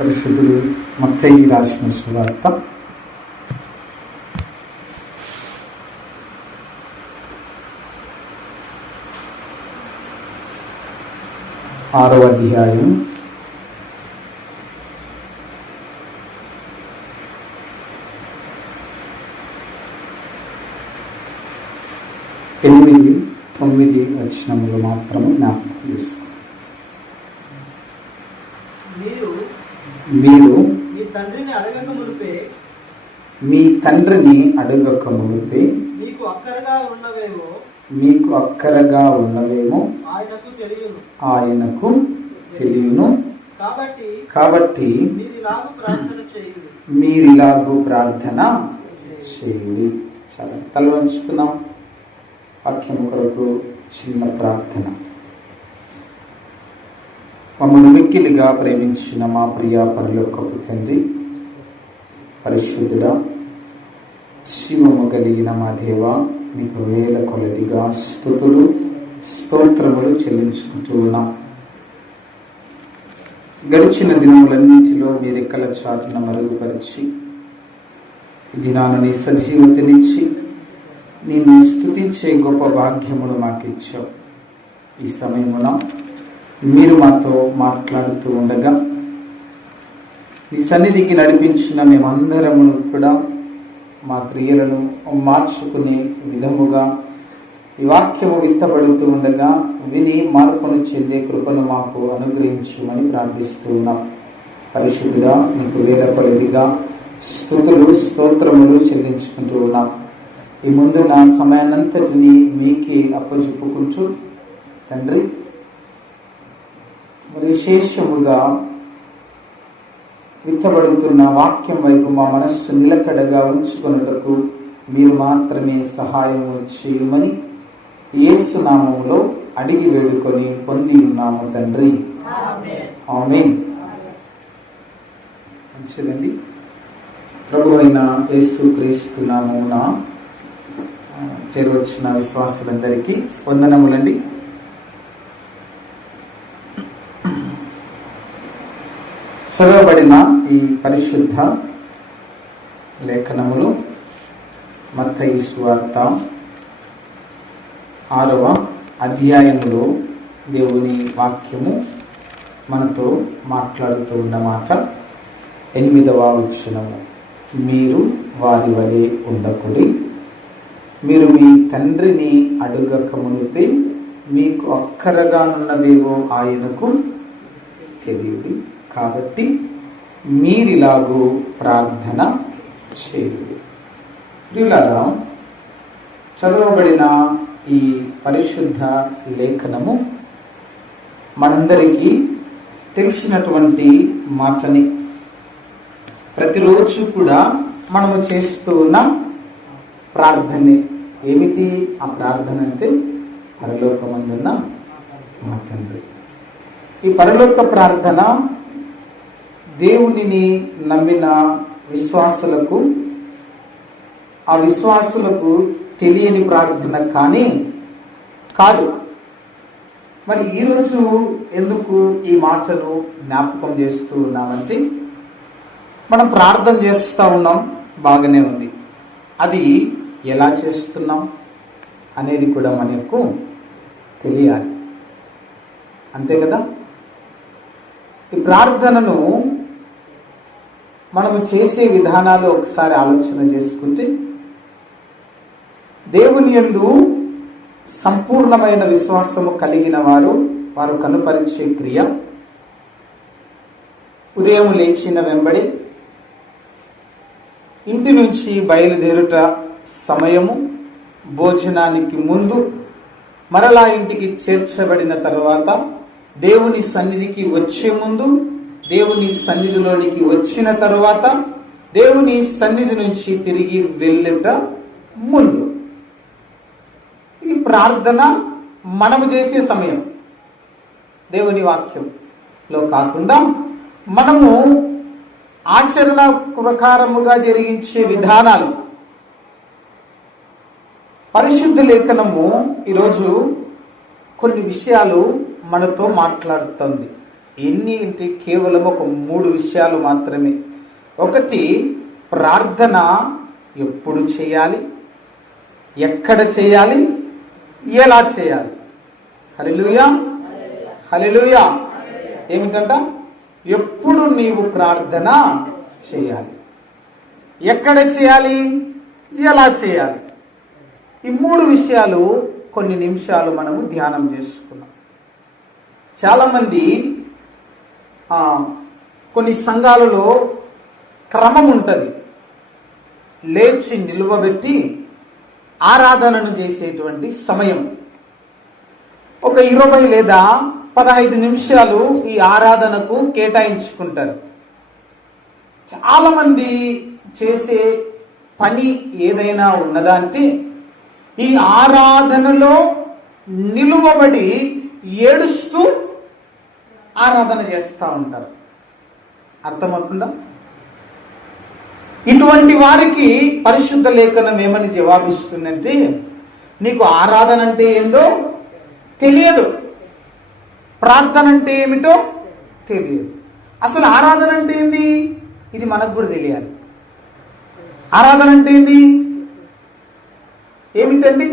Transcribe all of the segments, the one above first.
పరిశుద్ధుడు మత్తయి రాసిన సువార్త 6వ అధ్యాయం 8-9 వచనములు మాత్రమే జ్ఞాపకం చేసుకోండి. మీరు మీ తండ్రిని అడగక మునిపే మీకు అక్కరగా ఉన్నవేమో ఆయనకు తెలియను. కాబట్టి మీరిలాగూ ప్రార్థన చేయండి. చాలా తల వంచుకున్నాం. వాక్యం కొరకు చిన్న ప్రార్థన. మమ్మల్ని మిక్కిలిగా ప్రేమించిన మా ప్రియ పరలోకపు తండ్రి, పరిశుద్ధుడా, జీవము కలిగిన మా దేవ, మీకు వేల కొలదిగా స్తుతులు స్తోత్రములు చెల్లించుకుంటూ ఉన్నాం. గడిచిన దినములన్నింటిలో మీ రెక్కల చాటున మరుగుపరిచి ఈ దినాన నీ సజీవతనిచ్చి నిన్ను స్తుతించే గొప్ప భాగ్యమును మాకిచ్చావు. ఈ సమయమున మీరు మాతో మాట్లాడుతూ ఉండగా నీ సన్నిధికి నడిపించిన మేమందరమును కూడా మా క్రియలను మార్చుకునే విధముగా ఈ వాక్యము విత్తబడుతూ ఉండగా విని మార్పును చెందే కృపను మాకు అనుగ్రహించమని ప్రార్థిస్తూ ఉన్నాం. పరిశుద్ధుడా, నీకు వేల కొలదిగా స్తుతులు స్తోత్రములు చెల్లించుకుంటూ ఉన్నాం. ఈ ముందు నా సమయాన్నంతటిని మీకే అప్పచెప్పుకుంటూ తండ్రి, మరి విశేషముగా విత్తబడుతున్న వాక్యం వైపు మా మనస్సు నిలకడగా ఉంచుకొనుటకు మీరు మాత్రమే సహాయం చేయమని యేసు నామములో అడిగి వేడుకొని పొంది ఉన్నాము తండ్రి, ఆమేన్. మంచిదండి. ప్రభువైన యేసు క్రీస్తు నామమున చేరువచ్చిన విశ్వాసులందరికీ వందనములండి. చదవబడిన ఈ పరిశుద్ధ లేఖనములు మత్తయి సువార్త 6వ అధ్యాయములో దేవుని వాక్యము మనతో మాట్లాడుతూ ఉన్నమాట. 8వ వచనము, మీరు వారి వలె ఉండకుడి, మీరు మీ తండ్రిని అడుగక మునిపే మీకు అక్కరగానున్నవేవో ఆయనకు తెలియదు. కాబట్టి మీరిలాగూ ప్రార్థన చేయుడి. ప్రియులారా, చదవబడిన ఈ పరిశుద్ధ లేఖనము మనందరికీ తెలిసినటువంటి మాటని ప్రతిరోజు కూడా మనము చేస్తూ ఉన్న ప్రార్థనే. ఏమిటి ఆ ప్రార్థన అంటే, పరలోకమందున్న మా తండ్రి. ఈ పరలోక ప్రార్థన దేవునిని నమ్మిన విశ్వాసులకు, ఆ విశ్వాసులకు తెలియని ప్రార్థన కానీ కాదు. మరి ఈరోజు ఎందుకు ఈ మాటను జ్ఞాపకం చేస్తూ ఉన్నామంటే, మనం ప్రార్థన చేస్తూ ఉన్నాం, బాగానే ఉంది. అది ఎలా చేస్తున్నాం అనేది కూడా మనకు తెలియాలి, అంతే కదా. ఈ ప్రార్థనను మనము చేసే విధానాలు ఒకసారి ఆలోచన చేసుకుంటే, దేవుని యందు సంపూర్ణమైన విశ్వాసము కలిగిన వారు కనుపరిచే క్రియ, ఉదయం లేచిన వెంబడి ఇంటి నుంచి బయలుదేరుట సమయము, భోజనానికి ముందు, మరలా ఇంటికి చేర్చబడిన తర్వాత, దేవుని సన్నిధికి వచ్చే ముందు, దేవుని సన్నిధిలోనికి వచ్చిన తరువాత, దేవుని సన్నిధి నుంచి తిరిగి వెళ్ళుట ముందు. ఈ ప్రార్థన మనము చేసే సమయం. దేవుని వాక్యంలో కాకుండా మనము ఆచరణ ప్రకారముగా జరిగించే విధానాలు. పరిశుద్ధ లేఖనము ఈరోజు కొన్ని విషయాలు మనతో మాట్లాడుతుంది. ఎన్ని అంటే కేవలం ఒక 3 విషయాలు మాత్రమే. ఒకటి, ప్రార్థన ఎప్పుడు చేయాలి, ఎక్కడ చేయాలి, ఎలా చేయాలి. హల్లెలూయా, హల్లెలూయా. ఏమిటంట? ఎప్పుడు నీవు ప్రార్థన చేయాలి, ఎక్కడ చేయాలి, ఎలా చేయాలి. ఈ 3 విషయాలు కొన్ని నిమిషాలు మనము ధ్యానం చేసుకున్నాం. చాలామంది కొన్ని సంఘాలలో క్రమం ఉంటుంది, లేచి నిలువబెట్టి ఆరాధనను చేసేటువంటి సమయం. ఒక 20 లేదా 15 నిమిషాలు ఈ ఆరాధనకు కేటాయించుకుంటారు. చాలామంది చేసే పని ఏదైనా ఉన్నదా అంటే ఈ ఆరాధనలో నిలువబడి ఏడుస్తూ ఆరాధన చేస్తూ ఉంటారు. అర్థమవుతుందా? ఇటువంటి వారికి పరిశుద్ధ లేఖనం ఏమని జవాబిస్తుందంటే, నీకు ఆరాధన అంటే ఏందో తెలియదు, ప్రార్థన అంటే ఏమిటో తెలియదు. అసలు ఆరాధన అంటే ఏంది? ఇది మనకు కూడా తెలియాలి. ఆరాధన అంటే ఏంది? ఏమిటండి?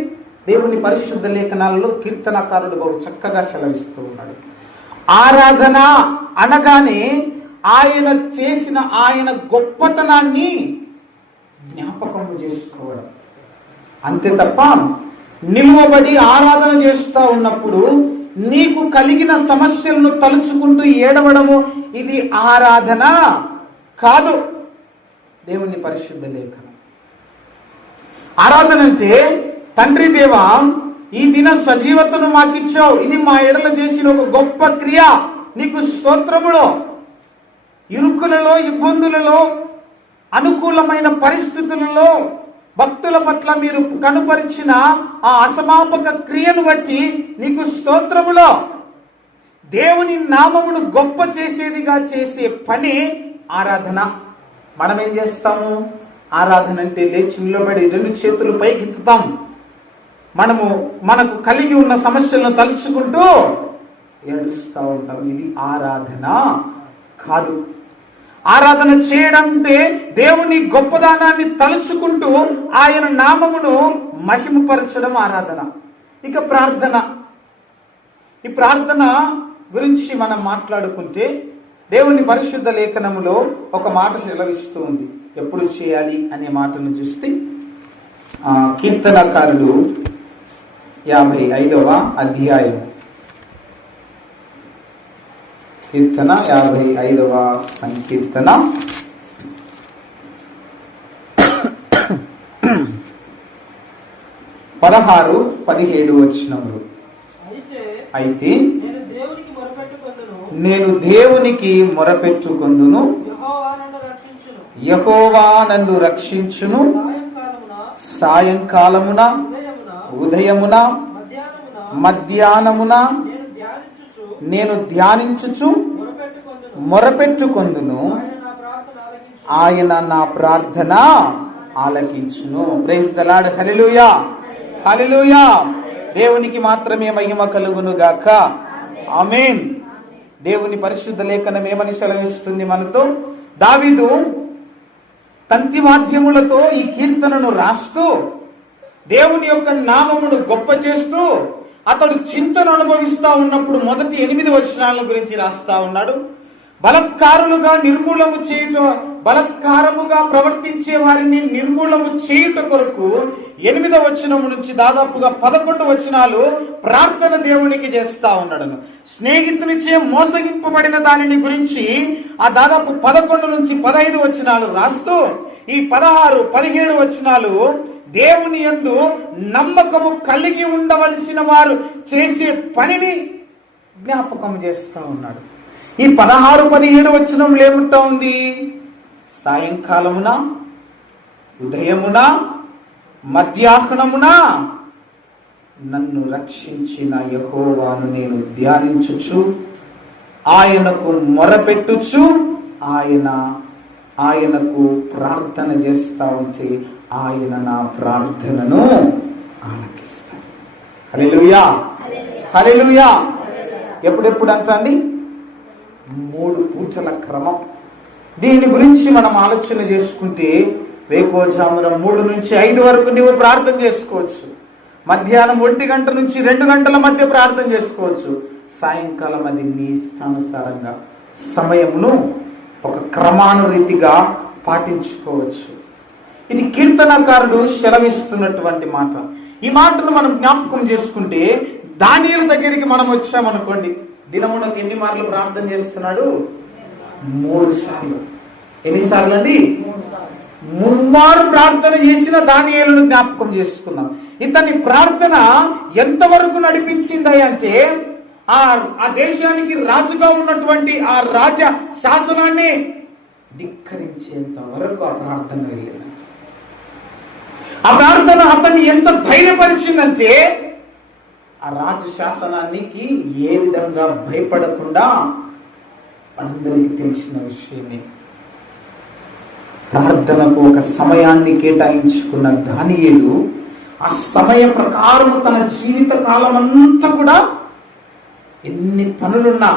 దేవుని పరిశుద్ధ లేఖనాలలో కీర్తనకారుడు బహు చక్కగా సెలవిస్తూ ఉన్నాడు. ఆరాధన అనగానే ఆయన చేసిన ఆయన గొప్పతనాన్ని జ్ఞాపకం చేసుకోవడం అంతే తప్ప, నిలువబడి ఆరాధన చేస్తూ ఉన్నప్పుడు నీకు కలిగిన సమస్యలను తలుచుకుంటూ ఏడవడము ఇది ఆరాధన కాదు. దేవుని పరిశుద్ధ లేఖనం ఆరాధన అంటే, తండ్రి దేవా, ఈ దిన సజీవతను మాకిచ్చావు, ఇది మా ఎడల చేసిన ఒక గొప్ప క్రియ, నీకు స్తోత్రములో. ఇరుకులలో, ఇబ్బందులలో, అనుకూలమైన పరిస్థితులలో భక్తుల పట్ల మీరు కనుపరిచిన ఆ అసమాపక క్రియను బట్టి నీకు స్తోత్రములో. దేవుని నామమును గొప్ప చేసేదిగా చేసే పని ఆరాధన. మనం ఏం చేస్తాము? ఆరాధన అంటే లేచి నిలబడి 2 చేతులు పైకెత్తుతాం. మనకు కలిగి ఉన్న సమస్యలను తలుచుకుంటూ ఏడుస్తూ ఉంటాం. ఇది ఆరాధన కాదు. ఆరాధన చేయడం అంటే దేవుని గొప్పదానాన్ని తలుచుకుంటూ ఆయన నామమును మహిమపరచడం ఆరాధన. ఇక ప్రార్థన. ఈ ప్రార్థన గురించి మనం మాట్లాడుకుంటే దేవుని పరిశుద్ధ లేఖనములో ఒక మాట సెలవిస్తూ ఉంది. ఎప్పుడు చేయాలి అనే మాటను చూస్తే కీర్తనకారుడు 55వ అధ్యాయం, కీర్తన 55వ సంకీర్తన 16-17 వచనములు. అయితే నేను దేవునికి మొరపెట్టుకొందును, యెహోవా నన్ను రక్షించును. సాయంకాలమున, ఉదయమున, మధ్యాహ్నమున నేను ధ్యానించుచు మొరపెట్టుకొందును, ఆయన నా ప్రార్థన ఆలకించును. Praise the Lord. Hallelujah, hallelujah. దేవునికి మాత్రమే మహిమ కలుగును గాక. ఆమేన్. దేవుని పరిశుద్ధ లేఖనం ఏమని సెలవిస్తుంది మనతో? దావీదు తంతి వాద్యములతో ఈ కీర్తనను రాస్తూ దేవుని యొక్క నామమును గొప్ప చేస్తూ అతడు చింతను అనుభవిస్తా ఉన్నప్పుడు మొదటి 8 వచనాల గురించి రాస్తా ఉన్నాడు. బలత్కారముగా ప్రవర్తించే వారిని నిర్మూలము చేయుట కొరకు 8వ వచనం నుంచి దాదాపుగా 11 వచనాలు ప్రార్థన దేవునికి చేస్తా ఉన్నాడు. స్నేహితునిచే మోసగింపబడిన దానిని గురించి ఆ దాదాపు 11 నుంచి 15 వచనాలు రాస్తూ ఈ 16-17 వచనాలు దేవుని యందు నమ్మకము కలిగి ఉండవలసిన వారు చేసే పనిని జ్ఞాపకం చేస్తా ఉన్నాడు. ఈ 16-17 వచనంలో ఏముంటా ఉంది? సాయంకాలమున, ఉదయమున, మధ్యాహ్నమున నన్ను రక్షించిన యెహోవాను నేను ధ్యానించుచు, ఆయనకు మొరపెట్టుచు, ఆయనకు ప్రార్థన చేస్తా ఉంటే ఆయన నా ప్రార్థనను ఆలకిస్తాడు. హల్లెలూయా, హల్లెలూయా. ఎప్పుడెప్పుడు అంటండి? 3 పూటల క్రమం. దీని గురించి మనం ఆలోచన చేసుకుంటే వేకోజామున 3 నుంచి 5 వరకు నువ్వు ప్రార్థన చేసుకోవచ్చు. మధ్యాహ్నం 1 గంట నుంచి 2 గంటల మధ్య ప్రార్థన చేసుకోవచ్చు. సాయంకాలం అది నీ ఇష్టానుసారంగా సమయమును ఒక క్రమానురీతిగా పాటించుకోవచ్చు. ఇది కీర్తనకారుడు సెలవిస్తున్నటువంటి మాట. ఈ మాటను మనం జ్ఞాపకం చేసుకుంటే దానియేలు దగ్గరికి మనం వచ్చామనుకోండి, దినమునకు ఎన్ని మార్లు ప్రార్థన చేస్తున్నాడు? 3 సార్లు. ఎన్నిసార్లు అండి? 3 మార్లు ప్రార్థన చేసిన దానియేలును జ్ఞాపకం చేసుకున్నాం. ఇతని ప్రార్థన ఎంతవరకు నడిపించింది అంటే ఆ దేశానికి రాజుగా ఉన్నటువంటి ఆ రాజ శాసనాన్ని ధిక్కరించేంత వరకు ఆ ప్రార్థన వెళ్ళింది. ఆ ప్రార్థన అతన్ని ఎంత ధైర్యపరిచిందంటే ఆ రాజ శాసనానికి ఏ విధంగా భయపడకుండా అందరికీ తెలిసిన విషయమే. ప్రార్థనకు ఒక సమయాన్ని కేటాయించుకున్న దానియేలు ఆ సమయ ప్రకారం తన జీవిత కాలం అంతా కూడా ఎన్ని పనులున్నా,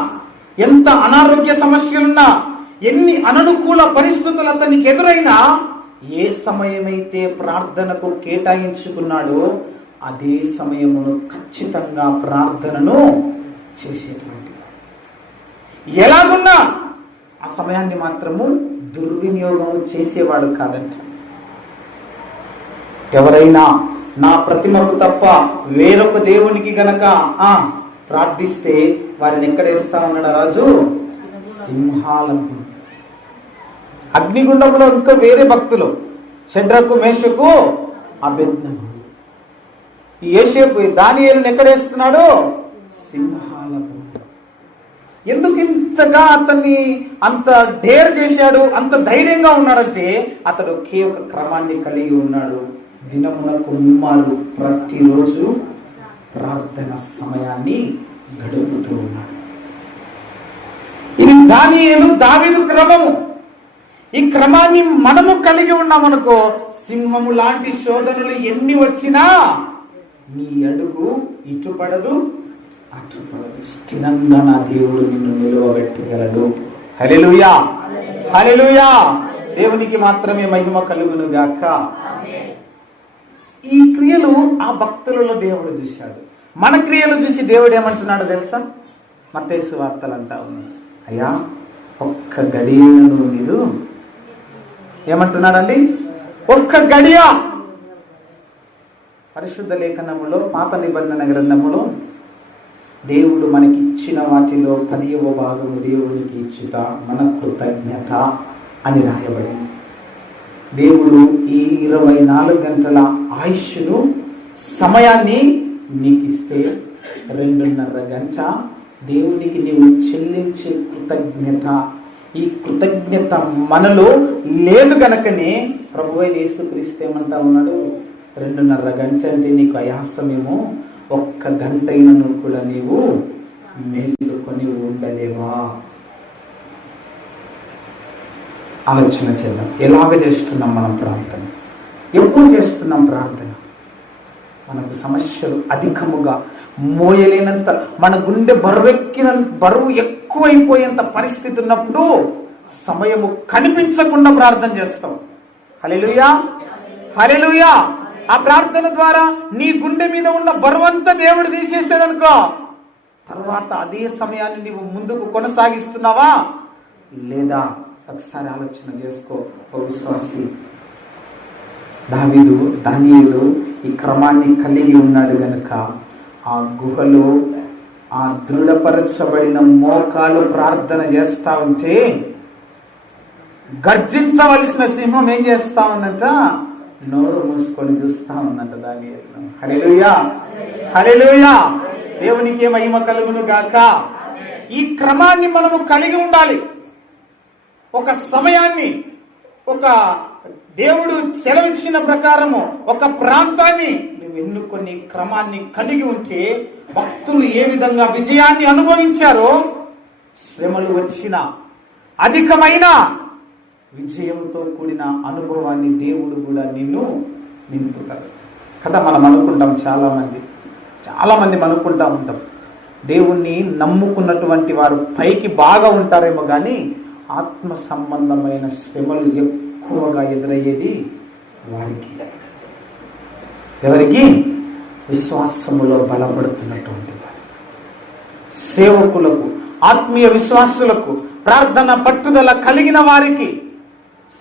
ఎంత అనారోగ్య సమస్యలున్నా, ఎన్ని అననుకూల పరిస్థితులు అతనికి ఎదురైనా ఏ సమయమైతే ప్రార్థనకు కేటాయించుకున్నాడో అదే సమయమును ఖచ్చితంగా ప్రార్థనను చేసేటువంటి, ఎలాగున్నా ఆ సమయాన్ని మాత్రము దుర్వినియోగం చేసేవాడు కాదంట. ఎవరైనా నా ప్రతిమకు తప్ప వేరొక దేవునికి గనక ప్రార్థిస్తే వారిని ఎక్కడేస్తా ఉన్నాడు రాజు? సింహాలకు. అగ్నిగుండంలో ఇంకా వేరే భక్తులు, షడ్రకు, మేషకు, అబేద్నెగో. యోసేపు దానియేలును ఎక్కడేస్తున్నాడు? సింహాలకు. ఎందుకు ఇంతగా అతన్ని అంత డేర్ చేశాడు, అంత ధైర్యంగా ఉన్నాడంటే అతడు ఒకే ఒక క్రమాన్ని కలిగి ఉన్నాడు. దినమునకు 3 మార్లు ప్రతిరోజు ప్రార్థన సమయాన్ని గడుపుతూ ఉన్నాడు. ఇది దానియేలు, దావీదు క్రమము. ఈ క్రమాన్ని మనము కలిగి ఉన్నామనుకో, సింహము లాంటి శోధనలు ఎన్ని వచ్చినా నీ అడుగు ఇటుపడదు అటుపడదు. స్థిరంగా నా దేవుడు నిన్ను నిలువబెట్టగలడు. హల్లెలూయా, హల్లెలూయా. దేవునికి మాత్రమే మహిమ కలుగును గాక. ఈ క్రియలు ఆ భక్తులలో దేవుడు చూశాడు. మన క్రియలు చూసి దేవుడు ఏమంటున్నాడు తెలుసా? మత్తయి సువార్తలు అంటా ఉన్నాడు, అయ్యా ఒక్క గడియను మీరు ఏమంటున్నాడండి? ఒక్క గడియ. పరిశుద్ధ లేఖనములో, పాత నిబంధన గ్రంథములో దేవుడు మనకిచ్చిన వాటిలో 10వ భాగము దేవునికి ఇచ్చుట మన కృతజ్ఞత అని రాయబడింది. దేవుడు ఈ 24 గంటల ఆయుష్ను, సమయాన్ని నీకు ఇస్తే 2.5 గంట దేవునికి నీవు చెల్లించే కృతజ్ఞత. ఈ కృతజ్ఞత మనలో లేదు గనకనే ప్రభువైన యేసుక్రీస్తు ఏమంటా ఉన్నాడు? 2.5 గంట అంటే నీకు ఆయాసమేమో, 1 గంట అయినను కూడా నీవు మేలుకొని ఉండలేవా? ఆలోచన చేద్దాం. ఎలాగ చేస్తున్నాం మనం ప్రార్థన? ఎప్పుడు చేస్తున్నాం ప్రార్థన? మనకు సమస్యలు అధికముగా మోయలేనంత, మన గుండె బరువు ఎక్కువైపోయేంత పరిస్థితి ఉన్నప్పుడు సమయము కనిపించకుండా ప్రార్థన చేస్తాం. హల్లెలూయా, హల్లెలూయా. ఆ ప్రార్థన ద్వారా నీ గుండె మీద ఉన్న బరువంతా దేవుడు తీసేసాడు అనుకో, తర్వాత అదే సమయాన్ని నీవు ముందుకు కొనసాగిస్తున్నావా లేదా? ఒకసారి ఆలోచన చేసుకో. ఓ విశ్వాసి, దావీదు, దానియేలు ఈ క్రమాన్ని కలిగి ఉన్నాడు గనుక ఆ గుహలో ఆ దృఢపరచబడిన మోకాలు ప్రార్థన చేస్తా ఉంటే గర్జించవలసిన సింహం ఏం చేస్తా ఉందంట? నోరు మూసుకొని చూస్తా ఉందంట దానియేలు. హల్లెలూయా, హల్లెలూయా. దేవునికి మహిమ కలుగును గాక. ఈ క్రమాన్ని మనము కలిగి ఉండాలి. ఒక సమయాన్ని, ఒక దేవుడు సెలవిచ్చిన ప్రకారము ఒక ప్రాంతాన్ని నువ్వు ఎన్నుకొని క్రమాన్ని కలిగి ఉంటే భక్తులు ఏ విధంగా విజయాన్ని అనుభవించారో, శ్రమలు వచ్చిన అధికమైన విజయంతో కూడిన అనుభవాన్ని దేవుడు కూడా నిన్ను నింపుతాడు కదా. మనం అనుకుంటాం, చాలా మంది అనుకుంటా ఉంటాం, దేవుణ్ణి నమ్ముకున్నటువంటి వారు పైకి బాగా ఉంటారేమో కానీ ఆత్మ సంబంధమైన శ్రమలు ఎక్కువగా ఎదురయ్యేది వారికి. ఎవరికి? విశ్వాసములో బలపడుతున్నటువంటి వారు, సేవకులకు, ఆత్మీయ విశ్వాసులకు, ప్రార్థన పట్టుదల కలిగిన వారికి,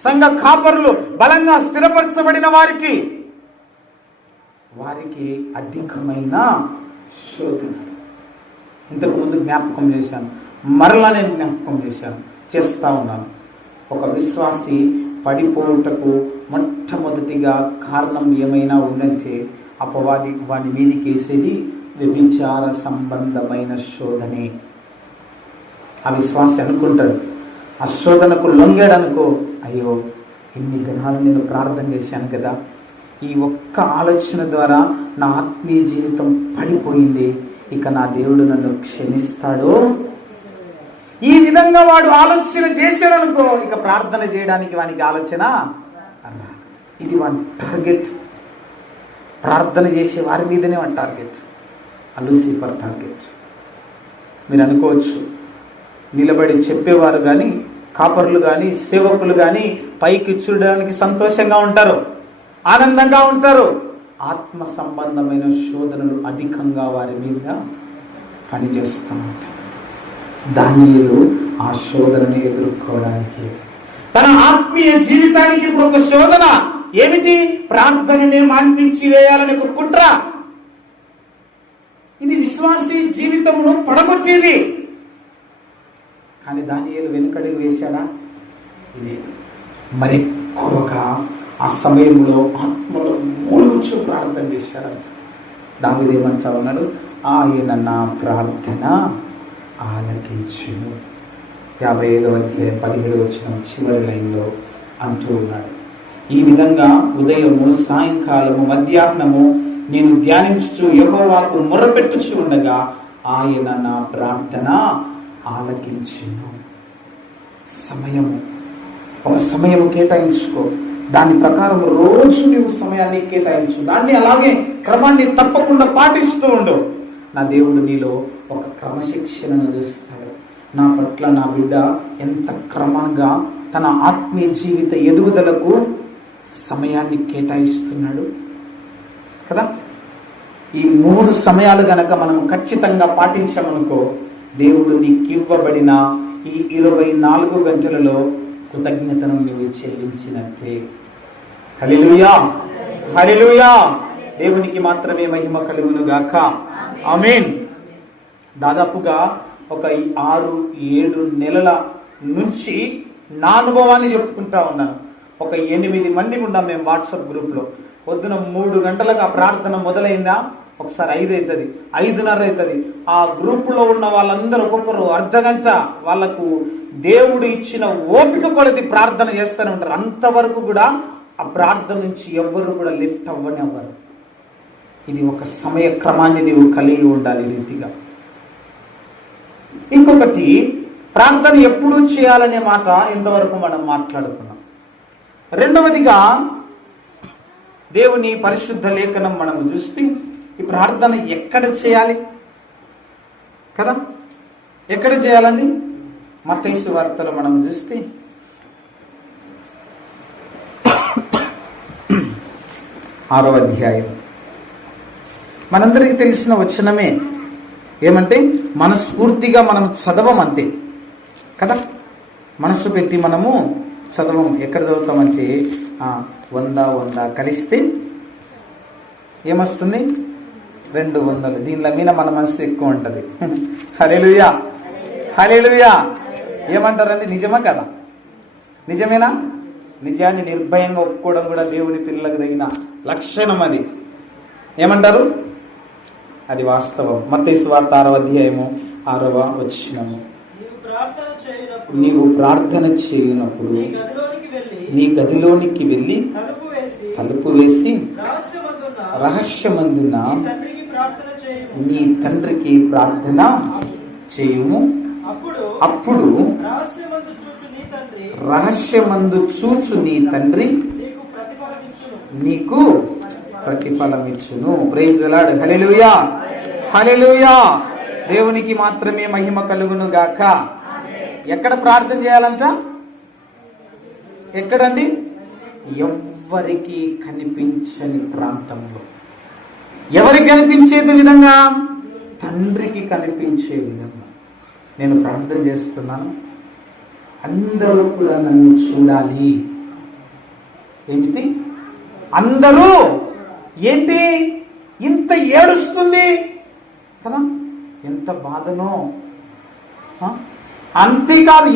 సంఘ కాపరులు బలంగా స్థిరపరచబడిన వారికి అధికమైన శోధన. ఇంతకు ముందు జ్ఞాపకం చేశాను, మరలా నేను జ్ఞాపకం చేస్తా ఉన్నాను. ఒక విశ్వాసి పడిపోవుటకు మొట్టమొదటిగా కారణం ఏమైనా ఉందంటే అపవాది వాడి మీదికి వేసేది వ్యభిచార సంబంధమైన శోధనే. ఆ విశ్వాసి అనుకుంటాడు, ఆ శోధనకు లొంగాడనుకో, అయ్యో ఇన్ని దినాలు నేను ప్రార్థన చేశాను కదా, ఈ ఒక్క ఆలోచన ద్వారా నా ఆత్మీయ జీవితం పడిపోయింది, ఇక నా దేవుడు నన్ను క్షమిస్తాడో, ఈ విధంగా వాడు ఆలోచన చేశాడనుకో, ఇక ప్రార్థన చేయడానికి వానికి ఆలోచన రాదు. ఇది వాని టార్గెట్. ప్రార్థన చేసే వారి మీదనే వాని టార్గెట్, లూసిఫర్ టార్గెట్. మీరు అనుకోవచ్చు, నిలబడి చెప్పేవారు కానీ, కాపరులు కానీ, సేవకులు కానీ పైకి చూడడానికి సంతోషంగా ఉంటారు, ఆనందంగా ఉంటారు. ఆత్మ సంబంధమైన శోధనలు అధికంగా వారి మీద పనిచేస్తూ ఉంటారు. దానియేలు ఆ శోధనని ఎదుర్కోవడానికి, తన ఆత్మీయ జీవితానికి ఇప్పుడు ఒక శోధన ఏమిటి? ప్రార్థనని మాన్పించి వేయాలని ఒక కుట్ర. ఇది విశ్వాసి జీవితంలో పడగొట్టేది. కానీ దానియేలు వెనుకడుగు వేశాడా? లేదు. మరెక్కువగా ఆ సమయంలో ఆత్మలో మూలుచు ప్రార్థన చేశాడంట. దావీదు ఏమంటా ఉన్నాడు? ఆయన నా ప్రార్థన ఆలకించును. 55వ అధ్యాయం 17వ వచనం చివరి లైన్లో అంటూ ఉన్నాడు. ఈ విధంగా ఉదయము, సాయంకాలము, మధ్యాహ్నము నేను ధ్యానించుచు యెహోవాకు మొర్రపెట్టుచు ఉండగా ఆయన నా ప్రార్థన ఆలకించును. సమయము, ఒక సమయము కేటాయించుకో, దాని ప్రకారం రోజు నువ్వు సమయాన్ని కేటాయించు, దాన్ని అలాగే క్రమాన్ని తప్పకుండా పాటిస్తూ ఉండు. నా దేవుడు నీలో ఒక క్రమశిక్షణను చూస్తాడు. నా పట్ల నా బిడ్డ ఎంత క్రమంగా తన ఆత్మీయ జీవిత ఎదుగుదలకు సమయాన్ని కేటాయిస్తున్నాడు కదా. ఈ 3 సమయాలు గనక మనం ఖచ్చితంగా పాటించామనుకో, దేవుడు నీకు ఇవ్వబడిన ఈ 24 గంటలలో కృతజ్ఞతను నువ్వు చెల్లించినట్లే. హల్లెలూయా, హల్లెలూయా. దేవునికి మాత్రమే మహిమ కలుగును గాక. ఆమేన్. దాదాపుగా ఒక 6-7 నెలల నుంచి నా అనుభవాన్ని చెప్పుకుంటా ఉన్నాను. ఒక 8 మంది ఉన్నాం మేము వాట్సాప్ గ్రూప్లో. పొద్దున 3 గంటలకు ఆ ప్రార్థన మొదలైందా, ఒకసారి 5 అవుతుంది, 5:30 అవుతుంది. ఆ గ్రూపులో ఉన్న వాళ్ళందరూ ఒక్కొక్కరు అర్ధగంట వాళ్ళకు దేవుడు ఇచ్చిన ఓపిక కొలది ప్రార్థన చేస్తూనే ఉంటారు. అంతవరకు కూడా ఆ ప్రార్థన నుంచి ఎవ్వరు కూడా లిఫ్ట్ అవ్వనివ్వరు. ఇది ఒక సమయ క్రమాన్ని నీవు కలిగి ఉండాలి రీతిగా. ఇంకొకటి, ప్రార్థన ఎప్పుడు చేయాలనే మాట ఇంతవరకు మనం మాట్లాడుకున్నాం. రెండవదిగా, దేవుని పరిశుద్ధ లేఖనం మనము చూస్తే ఈ ప్రార్థన ఎక్కడ చేయాలి కదా, ఎక్కడ చేయాలండి? మత్తయి సువార్తలో మనం చూస్తే 6వ అధ్యాయం మనందరికీ తెలిసిన వచనమే. ఏమంటే మనస్ఫూర్తిగా మనం చదవమంతే కదా, మనస్సు పెట్టి మనము చదవం. ఎక్కడ చదువుతామంటే 100 కలిస్తే ఏమొస్తుంది? 200. దీనిలో మీద మన మనసు ఎక్కువ ఉంటుంది. హల్లెలూయా, హల్లెలూయా. ఏమంటారండి? నిజమా కదా? నిజమేనా? నిజాన్ని నిర్భయంగా ఒప్పుకోవడం కూడా దేవుని పిల్లలకు తగిన లక్షణం. అది ఏమంటారు? అది వాస్తవం. మత్తయి సువార్త 6వ అధ్యాయము 6వ వచనము. నీవు ప్రార్థన చేయనప్పుడు నీ గదిలోనికి వెళ్ళి తలుపు వేసి రహస్యమందున నీ తండ్రికి ప్రార్థన చేయుము. అప్పుడు రహస్యమందు చూచు నీ తండ్రి నీకు ప్రతిఫలం ఇచ్చును. Praise the Lord. Hallelujah, hallelujah. దేవునికి మాత్రమే మహిమ కలుగును గాక. ఎక్కడ ప్రార్థన చేయాలంట? ఎక్కడండి? ఎవ్వరికి కనిపించని ప్రాంతంలో. ఎవరికి కనిపించే విధంగా? తండ్రికి కనిపించే విధంగా. నేను ప్రార్థన చేస్తున్నాను, అందరూ కూడా నన్ను చూడాలి. ఏమిటి? అందరూ ఏంటి ఇంత ఏడుస్తుంది కదా, ఎంత బాధనో. అంతేకాదు,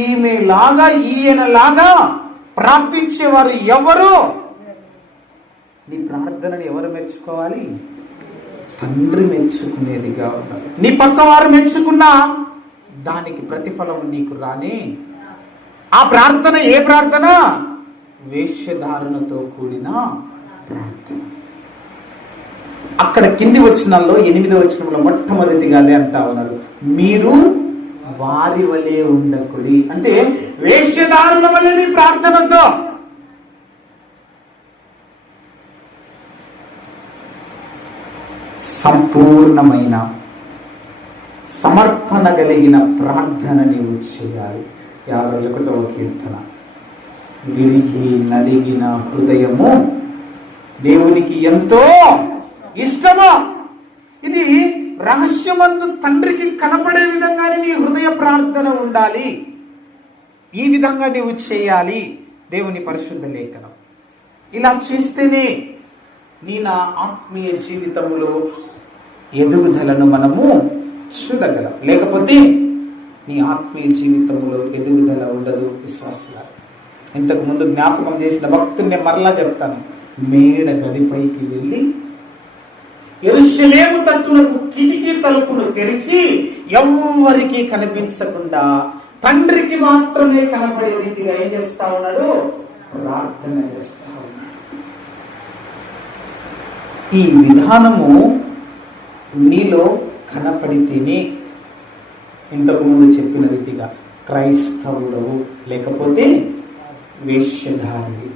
ఈమెలాగా ఈయనలాగా ప్రార్థించేవారు ఎవరు? నీ ప్రార్థనని ఎవరు మెచ్చుకోవాలి? తండ్రి మెచ్చుకునేదిగా ఉండాలి. నీ పక్క వారు మెచ్చుకున్నా దానికి ప్రతిఫలం నీకు రాని. ఆ ప్రార్థన ఏ ప్రార్థన? వేశ్యధారణతో కూడిన ప్రార్థన. అక్కడ కింది వచనాల్లో 8వ వచనంలో మొట్టమొదటిగా అదే అంటా ఉన్నారు, మీరు వారి వలె ఉండకుడి. అంటే వేశ్యధారుల వలె నీ ప్రార్థనతో. సంపూర్ణమైన సమర్పణ కలిగిన ప్రార్థన నీవు చేయాలి. 51వ కీర్తన, విరిగి నలిగిన హృదయము దేవునికి ఎంతో ఇష్టము. ఇది రహస్యమందు తండ్రికి కనపడే విధంగానే నీ హృదయ ప్రార్థన ఉండాలి. ఈ విధంగా నీవు చేయాలి. దేవుని పరిశుద్ధ లేఖనం. ఇలా చేస్తేనే నా ఆత్మీయ జీవితంలో ఎదుగుదలను మనము చూడగలం. లేకపోతే నీ ఆత్మీయ జీవితంలో ఎదుగుదల ఉండదు. విశ్వాసులారా, ఇంతకు ముందు జ్ఞాపకం చేసిన భక్తుని మరలా చెప్తాను. మేడ గదిపైకి వెళ్ళి యెరూషలేము తట్టునకు కిటికీ తలుపును తెరిచి ఎవ్వరికి కనిపించకుండా తండ్రికి మాత్రమే కనపడే రీతిగా ఏం చేస్తా ఉన్నాడు? ప్రార్థన చేస్తా ఉన్నాడు. ఈ విధానము నీలో కనపడితేనే ఇంతకు ముందు చెప్పిన రీతిగా క్రైస్తవుడవు, లేకపోతే వేశ్యధారి.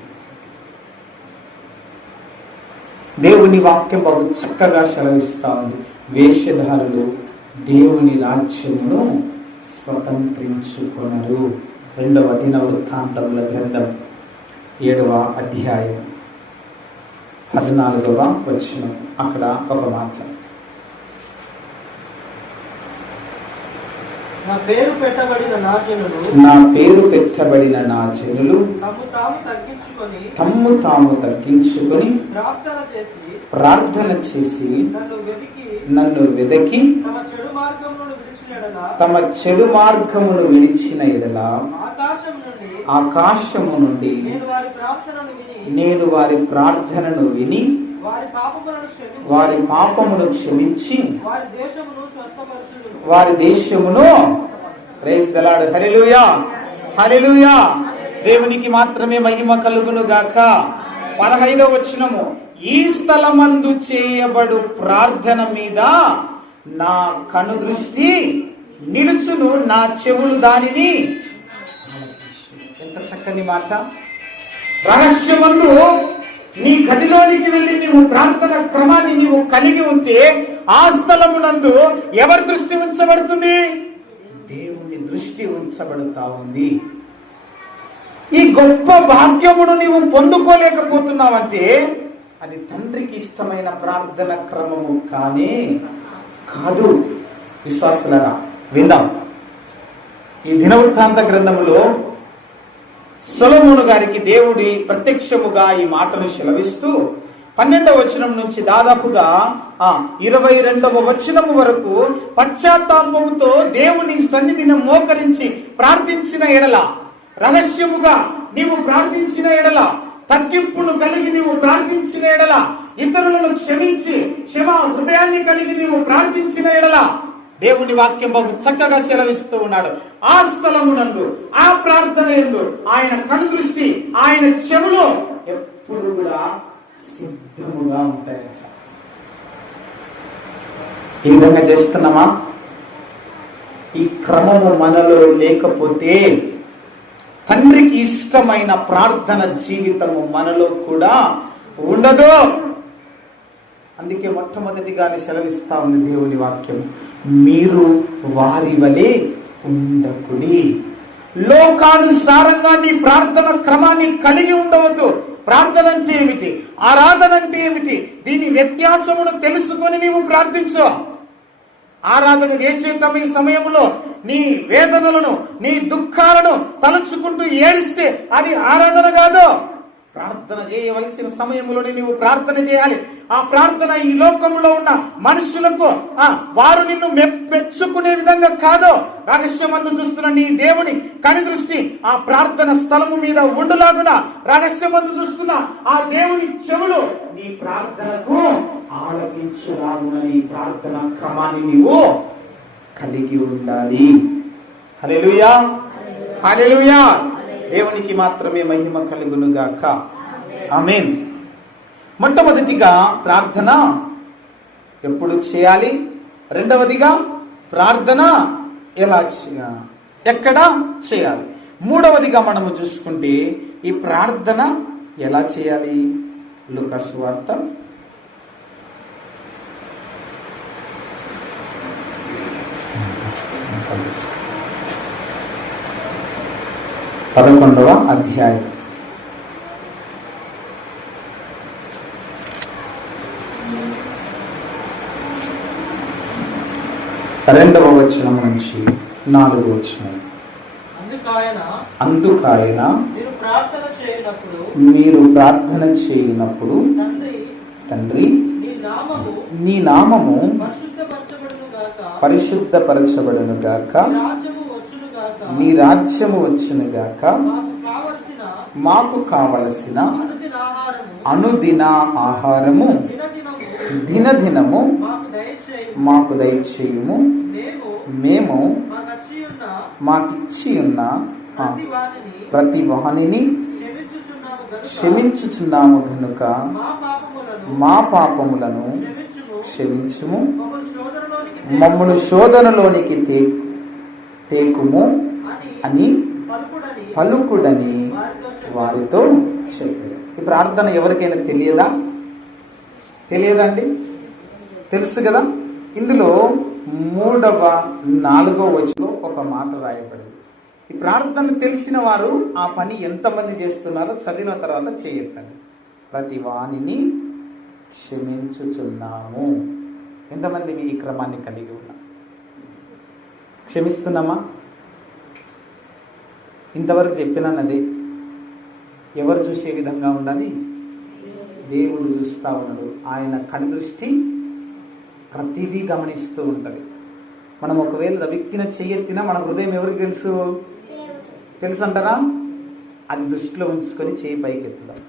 దేవుని వాక్యం బాగు చక్కగా సెలవిస్తా ఉంది. వేశ్యధారులు దేవుని రాజ్యమును స్వతంత్రించుకొనరు. 2వ దినవృత్తాంతముల గ్రంథం 7వ అధ్యాయం 14వ వచనం. అక్కడ ఒక మాట, నా పేరు పెట్టబడిన నా జనులు తమ్ము తాము తగ్గించుకొని ప్రార్థన చేసి నన్ను వెదకి తమ చెడు మార్గమును విడిచిన ఎడల ఆకాశము నుండి నేను వారి ప్రార్థనను విని వారి పాపమును క్షమించి వారి దేశమును, praise the Lord, hallelujah hallelujah, దేవునికి మాత్రమే మహిమ కలుగును గాక. 15వ వచనము, ఈ స్థలమందు చేయబడు ప్రార్థన మీద నా కను దృష్టి నిలుచును, నా చెవులు దానిని. ఎంత చక్కని మాట. రహస్యమందు నీ గదిలోనికి వెళ్ళి నీవు ప్రార్థన క్రమాన్ని నీవు కలిగి ఉంటే ఆ స్థలమునందు ఎవరి దృష్టి ఉంచబడుతుంది? దేవుని దృష్టి ఉంచబడుతా ఉంది. ఈ గొప్ప భాగ్యమును నీవు పొందుకోలేకపోతున్నావంటే అది తండ్రికి ఇష్టమైన ప్రార్థన క్రమము కానీ కాదు. విశ్వాసులారా, విందాం. ఈ దినవృత్తాంత గ్రంథములో సొలొమోను గారికి దేవుడి ప్రత్యక్షముగా ఈ మాటను సెలవిస్తూ 12వ వచనం నుంచి దాదాపుగా 22వ వచనము వరకు పశ్చాత్తాపముతో దేవుని సన్నిధిని మోకరించి ప్రార్థించిన ఎడల, రహస్యముగా నీవు ప్రార్థించిన ఎడల, తగ్గింపును కలిగి నీవు ప్రార్థించిన ఎడల, ఇతరులను క్షమించి హృదయాన్ని కలిగి నీవు ప్రార్థించిన ఎడల, దేవుని వాక్యం బాగు చక్కగా సెలవిస్తూ ఉన్నాడు. ఆ స్థలమునందు, ఆ ప్రార్థన యందు ఆయన కను దృష్టి, ఆయన చెవులు ఎప్పుడు కూడా సిద్ధముగా ఉంటాయి. ఈ విధంగా చేస్తున్నామా? ఈ క్రమము మనలో లేకపోతే తండ్రికి ఇష్టమైన ప్రార్థన జీవితము మనలో కూడా ఉండదు. అందుకే మొట్టమొదటిగానే సెలవిస్తా ఉంది దేవుని వాక్యం, మీరు వారి వలె ఉండకుడి. లోకానుసారంగా నీ ప్రార్థన క్రమాన్ని కలిగి ఉండవద్దు. ప్రార్థన అంటే ఏమిటి, ఆరాధన అంటే ఏమిటి, దీని వ్యత్యాసమును తెలుసుకొని నీవు ప్రార్థించు. ఆరాధన చేసేటప్పుడు ఈ సమయంలో నీ వేదనలను, నీ దుఃఖాలను తలుచుకుంటూ ఏడిస్తే అది ఆరాధన కాదు. ప్రార్థన చేయవలసిన సమయంలోనే నీవు ప్రార్థన చేయాలి. ఆ ప్రార్థన ఈ లోకంలో ఉన్న మనుషులకు వారు నిన్ను మెచ్చుకునే విధంగా కాదు. రహస్యమందు చూస్తున్న నీ దేవుని కని దృష్టి ఆ ప్రార్థన స్థలము మీద ఉండులాగున, రహస్యమందు చూస్తున్న ఆ దేవుని చెవులు నీ ప్రార్థనకు ఆలకించులాగున నీ ప్రార్థన క్రమాన్ని నీవు కలిగి ఉండాలి. హల్లెలూయా, హల్లెలూయా. దేవునికి మాత్రమే మహిమ కలుగును గాక. ఆమేన్. మొట్టమొదటిగా ప్రార్థన ఎప్పుడు చేయాలి, రెండవదిగా ప్రార్థన ఎలా చేయాలి, ఎక్కడ చేయాలి, మూడవదిగా మనము చూసుకుంటే ఈ ప్రార్థన ఎలా చేయాలి. లూకా సువార్త 11వ అధ్యాయం 2వ వచనం నుంచి 4వ వచనం. అందుకాయన మీరు ప్రార్థన చేయనప్పుడు తండ్రి నీ నామము పరిశుద్ధపరచబడును గాక, మీ రాజ్యము వచ్చును గాక, మాకు కావలసిన అనుదిన ఆహారము దినదినము మాకు దయచేయుము, మేము మాకిచ్చి ఉన్న ప్రతి వానిని క్షమించుచున్నాము గనుక మా పాపములను క్షమించుము, మమ్మల్ని శోధనలోనికి తేకుము అని పలుకుడని వారితో చెప్పారు. ఈ ప్రార్థన ఎవరికైనా తెలియదండి? తెలుసు కదా. ఇందులో 3వ 4వ వచనంలో ఒక మాట రాయబడింది. ఈ ప్రార్థన తెలిసిన వారు ఆ పని ఎంతమంది చేస్తున్నారో చదివిన తర్వాత చేయొద్దండి. ప్రతి వానిని క్షమించుచున్నాము. ఎంతమంది మీ ఈ క్రమాన్ని కలిగి ఉన్నా క్షమిస్తున్నామా? ఇంతవరకు చెప్పినానది ఎవరు చూసే విధంగా ఉండాలి? దేవుడు చూస్తూ ఉన్నాడు. ఆయన కని దృష్టి ప్రతిదీ గమనిస్తూ ఉంటుంది. మనం ఒకవేళ వ్యక్తిన చెయ్యెత్తినా మన హృదయం ఎవరికి తెలుసు అంటారా? అది దృష్టిలో ఉంచుకొని చేయి పైకెత్తుదాం.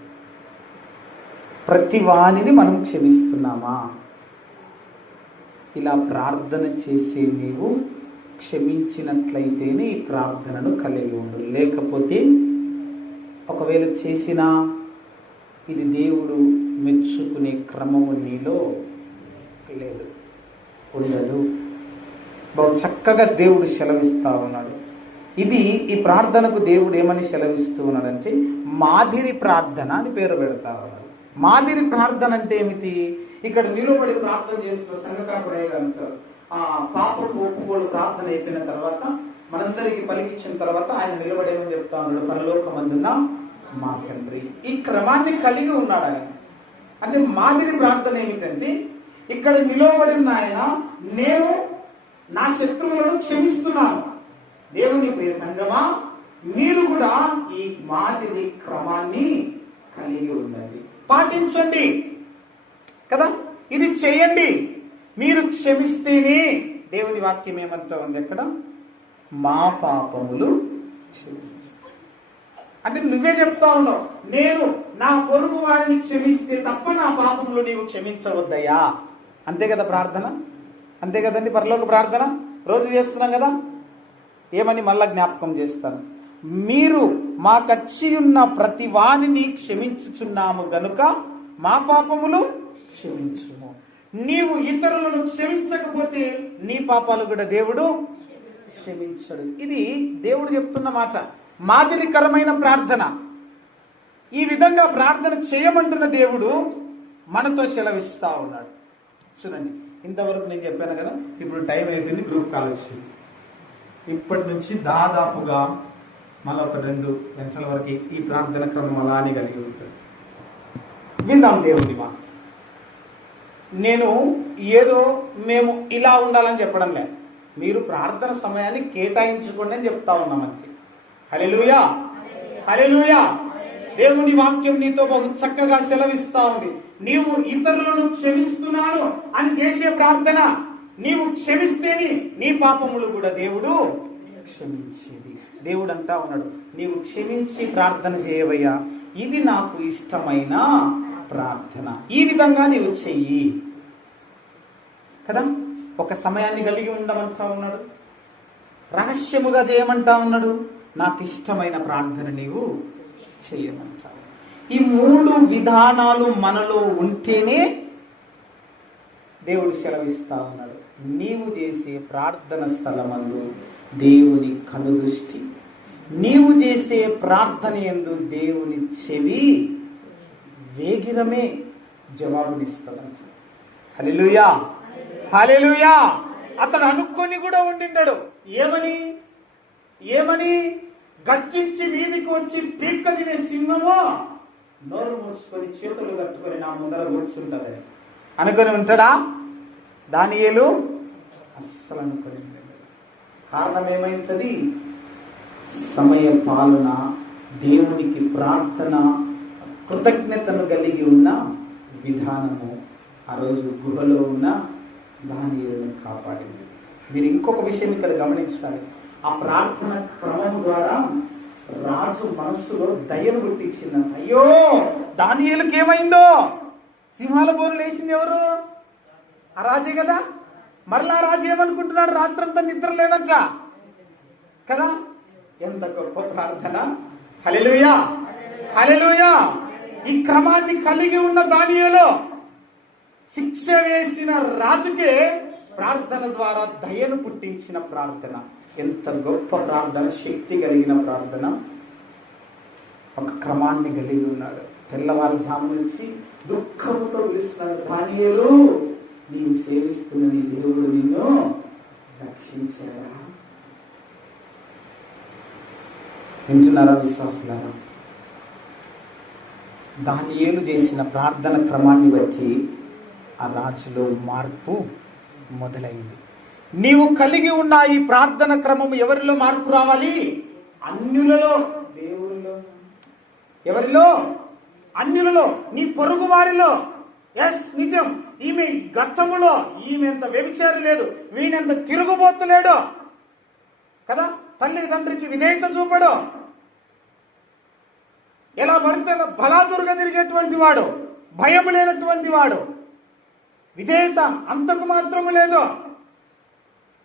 ప్రతి వానిని మనం క్షమిస్తున్నామా? ఇలా ప్రార్థన చేసే నీవు క్షమించినట్లయితేనే ఈ ప్రార్థనను కలిగి ఉండు. లేకపోతే ఒకవేళ చేసినా ఇది దేవుడు మెచ్చుకునే క్రమము నీలో లేదు, ఉండదు. బాగా చక్కగా దేవుడు సెలవిస్తా ఉన్నాడు. ఈ ప్రార్థనకు దేవుడు ఏమని సెలవిస్తూ ఉన్నాడంటే మాదిరి ప్రార్థన అని పేరు పెడతా ఉన్నాడు. మాదిరి ప్రార్థన అంటే ఏమిటి? ఇక్కడ నిలబడి ప్రార్థన చేస్తున్న సంఘకాపురంతా పాపకు ఒప్పుకోలు ప్రార్థన అయిపోయిన తర్వాత మనందరికి పలికించిన తర్వాత ఆయన నిలబడేమని చెప్తా ఉన్నాడు, పరలోకమందున్న మా తండ్రి. ఈ క్రమాన్ని కలిగి ఉన్నాడు ఆయన. అంటే మాదిరి ప్రార్థన ఏమిటంటే ఇక్కడ నిలబడిన ఆయన, నేను నా శత్రువులను క్షమిస్తున్నాను. దేవుని ప్రియ సంగమా, మీరు కూడా ఈ మాదిరి క్రమాన్ని కలిగి ఉండండి, పాటించండి కదా. ఇది చేయండి. మీరు క్షమిస్తేనే దేవుని వాక్యం ఏమంటా ఉంది అక్కడ, మా పాపములు క్షమించు. అంటే నువ్వే చెప్తా ఉన్నావు, నేను నా పొరుగు వారిని క్షమిస్తే తప్ప నా పాపములు నీవు క్షమించవద్దయ్యా. అంతే కదా ప్రార్థన? అంతే కదండి పరలోక ప్రార్థన రోజు చేస్తున్నాం కదా. ఏమని మళ్ళా జ్ఞాపకం చేస్తాను, మీరు మాకచ్చి ఉన్న ప్రతి వానిని క్షమించుచున్నాము గనుక మా పాపములు క్షమించుము. నీవు ఇతరులను క్షమించకపోతే నీ పాపాలు కూడా దేవుడు క్షమించడు. ఇది దేవుడు చెప్తున్న మాట. మాదిరికరమైన ప్రార్థన. ఈ విధంగా ప్రార్థన చేయమంటున్న దేవుడు మనతో సెలవిస్తా ఉన్నాడు. చూడండి, ఇంతవరకు నేను చెప్పాను కదా, ఇప్పుడు టైం అయిపోయింది, గ్రూప్ కాల్ వచ్చింది. ఇప్పటి నుంచి దాదాపుగా మళ్ళీ ఒక 2 గంటల వరకు ఈ ప్రార్థన క్రమం అలానే కలిగి ఉంటుంది. విందాం దేవుని మాట. నేను ఏదో మేము ఇలా ఉండాలని చెప్పడం లేదు, మీరు ప్రార్థన సమయాన్ని కేటాయించుకోండి అని చెప్తా ఉన్నాం అంతే. హల్లెలూయా, హల్లెలూయా. దేవుని వాక్యం నీతో బహు చక్కగా సెలవిస్తా ఉంది. నీవు ఇతరులను క్షమిస్తున్నాను అని చేసే ప్రార్థన, నీవు క్షమిస్తేనే నీ పాపములు కూడా దేవుడు క్షమించేది. దేవుడు అంటా ఉన్నాడు, నీవు క్షమించి ప్రార్థన చేయవయ్యా, ఇది నాకు ఇష్టమైన ప్రార్థన. ఈ విధంగా నీవు చెయ్యి కదా. ఒక సమయాన్ని కలిగి ఉండమంటా ఉన్నాడు, రహస్యముగా చేయమంటా ఉన్నాడు, నాకు ఇష్టమైన ప్రార్థన నీవు చేయమంటావు. ఈ 3 విధానాలు మనలో ఉంటేనే దేవుడు సెలవిస్తా ఉన్నాడు, నీవు చేసే ప్రార్థన స్థలమందు దేవుని కనుదృష్టి, నీవు చేసే ప్రార్థన యందు దేవుని చెవి వేగిరమే జవాబునిస్తాడంట. హల్లెలూయా, హల్లెలూయా. అతడు అనుకొని కూడా ఉండింటాడు, ఏమని గర్జించి వీధికి వచ్చి పీక్క తినే సింహము నోరు మూసుకొని చేతులు కట్టుకొని నా ముందర కూర్చుంటది అనుకొని ఉంటాడా? దానియేలు అస్సలు అనుకొని. కారణం ఏమైంది? సమయ పాలన, దేవునికి ప్రార్థన, కృతజ్ఞతను కలిగి ఉన్న విధానము ఆ రోజు గుహలో ఉన్న దానియేలును కాపాడింది. మీరు ఇంకొక విషయం ఇక్కడ గమనించాలి, ఆ ప్రార్థన క్రమం ద్వారా రాజు మనస్సులో దయను పుట్టించిందంట. అయ్యో, దానియేలుకి ఏమైందో? సింహాల బోను లేచింది ఎవరు? ఆ రాజే కదా. మరలా రాజు ఏమనుకుంటున్నాడు? రాత్రంతా నిద్ర లేదంట కదా. ఎంత గొప్ప ప్రార్థన! హల్లెలూయా, హల్లెలూయా. ఈ క్రమాన్ని కలిగి ఉన్న దానియేలు శిక్ష వేసిన రాజుకే ప్రార్థన ద్వారా దయను పుట్టించిన ప్రార్థన. ఎంత గొప్ప ప్రార్థన, శక్తి కలిగిన ప్రార్థన. ఒక క్రమాన్ని కలిగి ఉన్నాడు. తెల్లవారుజాము నుంచి దుఃఖంతో పిలుస్తున్నాడు, దానియేలు, నీవు సేవిస్తున్న నీ దేవుడు నిన్ను రక్షించాడా? వింటున్నారా విశ్వాసులారా? దానియేలు చేసిన ప్రార్థన క్రమాన్ని బట్టి ఆ రాజులో మార్పు మొదలైంది. నీవు కలిగి ఉన్న ఈ ప్రార్థన క్రమం ఎవరిలో మార్పు రావాలి? అన్యులలో, దేవుళ్ళలో. ఎవరిలో? అన్యులలో, నీ పొరుగు వారిలో. ఎస్, నిజం. ఈమె గతములో ఈమె ఎంత వ్యభిచారి లేదు, వీణెంత తిరుగుబోతులేడు కదా. తల్లి తండ్రికి విధేయత చూపడు, ఎలా పడితే బలాదురుగా తిరిగేటువంటి వాడు, భయం లేనటువంటి వాడు, విధేయత అంతకు మాత్రము లేదు.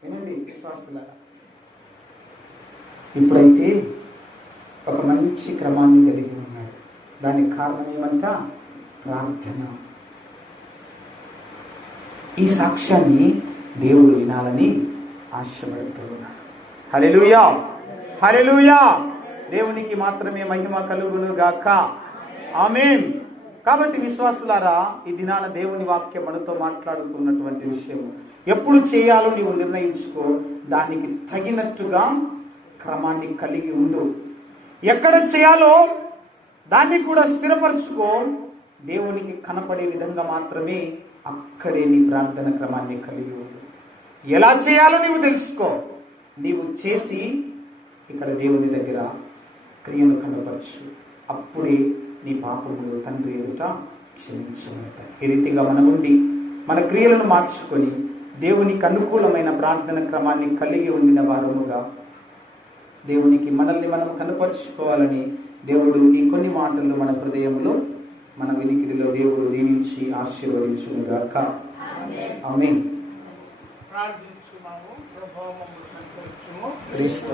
వినండి విశ్వాసులారా, ఇప్పుడైతే ఒక మంచి క్రమాన్ని కలిగి ఉన్నాడు. దానికి కారణం ఏమంట? ప్రార్థన. ఈ సాక్ష్యాన్ని దేవుడు వినాలని ఆశపడుతూ ఉన్నాడు. హల్లెలూయా, హల్లెలూయా. దేవునికి మాత్రమే మహిమ కలుగును గాక. ఆమేన్. కాబట్టి విశ్వాసులారా, ఈ దినాన దేవుని వాక్యం మనతో మాట్లాడుతున్నటువంటి విషయం, ఎప్పుడు చేయాలో నీవు నిర్ణయించుకో, దానికి తగినట్టుగా క్రమాన్ని కలిగి ఉండు. ఎక్కడ చేయాలో దాన్ని కూడా స్థిరపరచుకో. దేవునికి కనపడే విధంగా మాత్రమే అక్కడే నీ ప్రార్థన క్రమాన్ని కలిగి ఉండు. ఎలా చేయాలో నీవు తెలుసుకో. నీవు చేసి ఇక్కడ దేవుని దగ్గర క్రియను కనపరచు. అప్పుడే నీ పాపములు తండ్రి ఎదుట క్షమించబడతాయి. ఈ రీతిగా మనముండి మన క్రియలను మార్చుకొని దేవునికి అనుకూలమైన ప్రార్థన క్రమాన్ని కలిగి ఉండిన వారముగా దేవునికి మనల్ని మనం కనపరుచుకోవాలని దేవుడు ఈ కొన్ని మాటలు మన హృదయంలో, మన వినికిడిలో దేవుడు దీవించి ఆశీర్వదించుగాక. ఆమేన్. ప్రార్థించున్నాము. ప్రభావమును కనపరచుము. క్రీస్తు